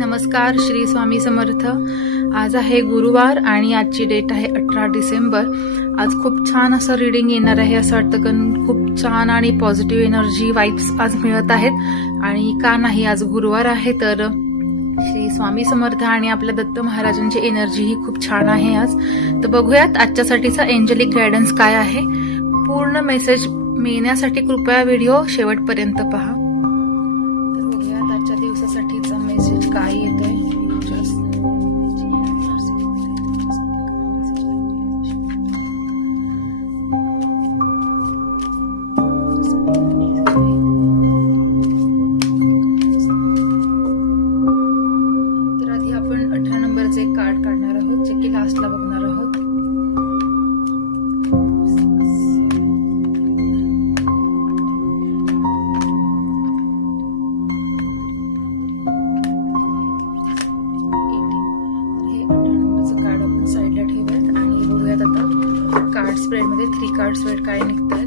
नमस्कार, श्री स्वामी समर्थ। आज आहे गुरुवार आणि आजची डेट आहे 18 डिसेंबर। आज खूप छान असं रीडिंग येणार आहे, असं वाटतं कारण खूप छान आणि पॉझिटिव्ह एनर्जी वाइब्स आज मिळत आहेत। आणि का नाही, आज गुरुवार आहे तर श्री स्वामी समर्थ आणि आपल्या दत्त महाराजांची एनर्जी ही खूप छान आहे आज। तर बघूयात आजच्यासाठीचा एंजलिक गायडन्स काय आहे। पूर्ण मेसेज मिळण्यासाठी कृपया व्हिडिओ शेवटपर्यंत पहा। तर बघूयात आजच्या दिवसासाठीचा मेसेज काय येतोय। तर आधी आपण 18 नंबरचे कार्ड काढणार आहोत, जे की लास्टला बघणार आहोत। साइडला ठेवूयात आणि बघूयात आता कार्ड स्प्रेड मध्ये 3 कार्ड स्प्रेड काय निघतात।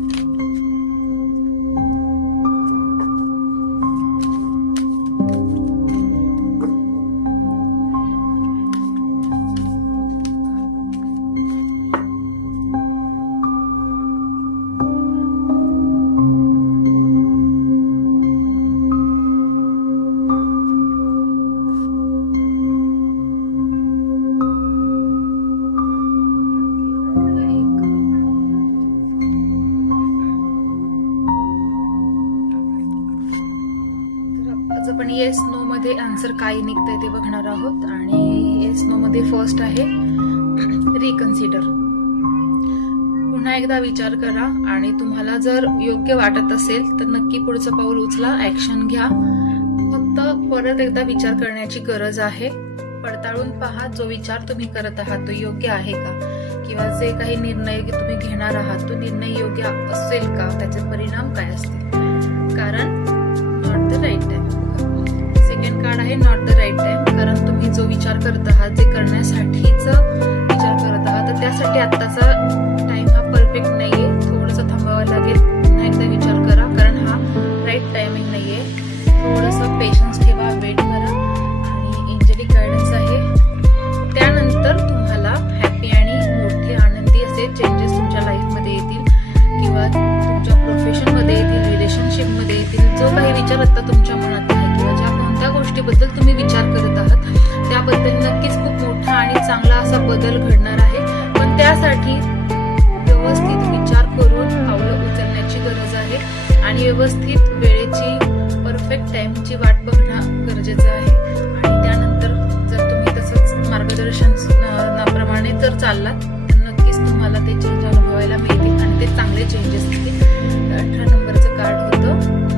आपण येस नो मध्ये आन्सर काय निघतंय ते बघणार आहोत। आणि येस नो मध्ये फर्स्ट आहे रिकन्सिडर। पुन्हा एकदा विचार करा आणि तुम्हाला जर योग्य वाटत असेल तर नक्की पुढचं पाऊल उचला, ऍक्शन घ्या। फक्त परत एकदा विचार करण्याची गरज आहे। पडताळून पहा जो विचार तुम्ही करत आहात तो योग्य आहे का, किंवा जे काही निर्णय तुम्ही घेणार आहात तो निर्णय योग्य असेल का, त्याचे परिणाम काय असतील। कारण not the right time. Second card आहे नॉट द राईट टाइम। कारण तुम्ही जो विचार करत आहात, जे करण्यासाठीच विचार करत आहात, तर त्यासाठी आत्ताचा टाइम हा परफेक्ट नाहीये। थोडंसं थांबावं लागेल, पुन्हा एकदा विचार करा, कारण हा राईट टायमिंग नाहीये। थोडंसं पेशन्स ठेवा, वेट करा। आणि एंजलिक गायडन्स आहे त्यानंतर तुम्हाला हॅपी आणि मोठे आनंदी असे चेंजेस तुमच्या लाईफमध्ये येतील, किंवा तुमच्या प्रोफेशनमध्ये येतील, रिलेशनशिपमध्ये येतील। जो काही विचार आता तुमच्या मनात आहे किंवा ज्या कोणत्या गोष्टीबद्दल तुम्ही विचार करत आहात त्याबद्दल नक्कीच खूप मोठा आणि चांगला असा बदल घडणार आहे। पण त्यासाठी व्यवस्थित विचार करून पावलं उचलण्याची गरज आहे आणि व्यवस्थित वेळेची परफेक्ट टाइमची वाट बघणं गरजेचं आहे। आणि त्यानंतर जर तुम्ही तसंच मार्गदर्शनाप्रमाणे जर चाललात तर नक्कीच तुम्हाला ते चेंज अनुभवायला मिळतील आणि ते चांगले चेंजेस असतील। 18 नंबरचं कार्ड होतं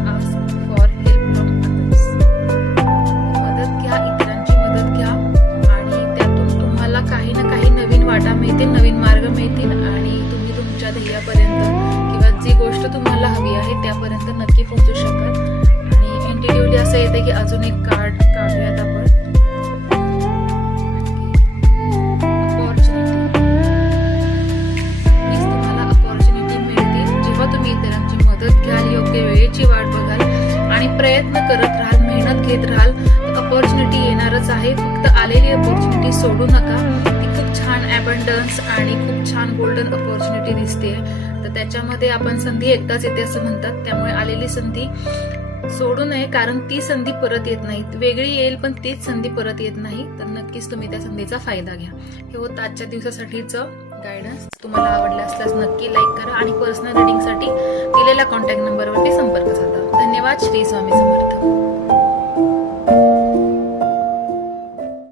ask for help from others. मदत घ्या, इतरांची मदत घ्या आणि त्यातून तुम्हाला काही ना काही नवीन वाटा मिळतील, नवीन मार्ग मिळतील आणि तुम्ही तुमच्या ध्येयापर्यंत किंवा जी गोष्ट तुम्हाला हवी आहे त्यापर्यंत नक्की पोहोचू शकाल। आणि इंटिट्यूटली असं येते की अजून एक कार्ड काढूयात आपण। तुम्ही इतरांची मदत घ्याल, योग्य वेळेची वाट बघाल आणि प्रयत्न करत राहाल, मेहनत घेत राहाल, अपॉर्च्युनिटी येणारच आहे। फक्त आलेली अपॉर्च्युनिटी सोडू नका। ती खूप छान अबंडन्स आणि खूप छान गोल्डन अपॉर्च्युनिटी दिसते। तर त्याच्यामध्ये आपण संधी एकदाच येते असं म्हणतात, त्यामुळे आलेली संधी सोडू नये, कारण ती संधी परत येत नाही। वेगळी येईल पण तीच संधी परत येत नाही। तर नक्कीच तुम्ही त्या संधीचा फायदा घ्या। हे होतं आजच्या दिवसासाठीचं गायडन्स। तुम्हाला आवडलं असल्यास नक्की लाईक करा आणि पर्सनल रीडिंगसाठी दिलेल्या कॉन्टॅक्ट नंबरवरती संपर्क साधा। धन्यवाद। श्री स्वामी समर्थ।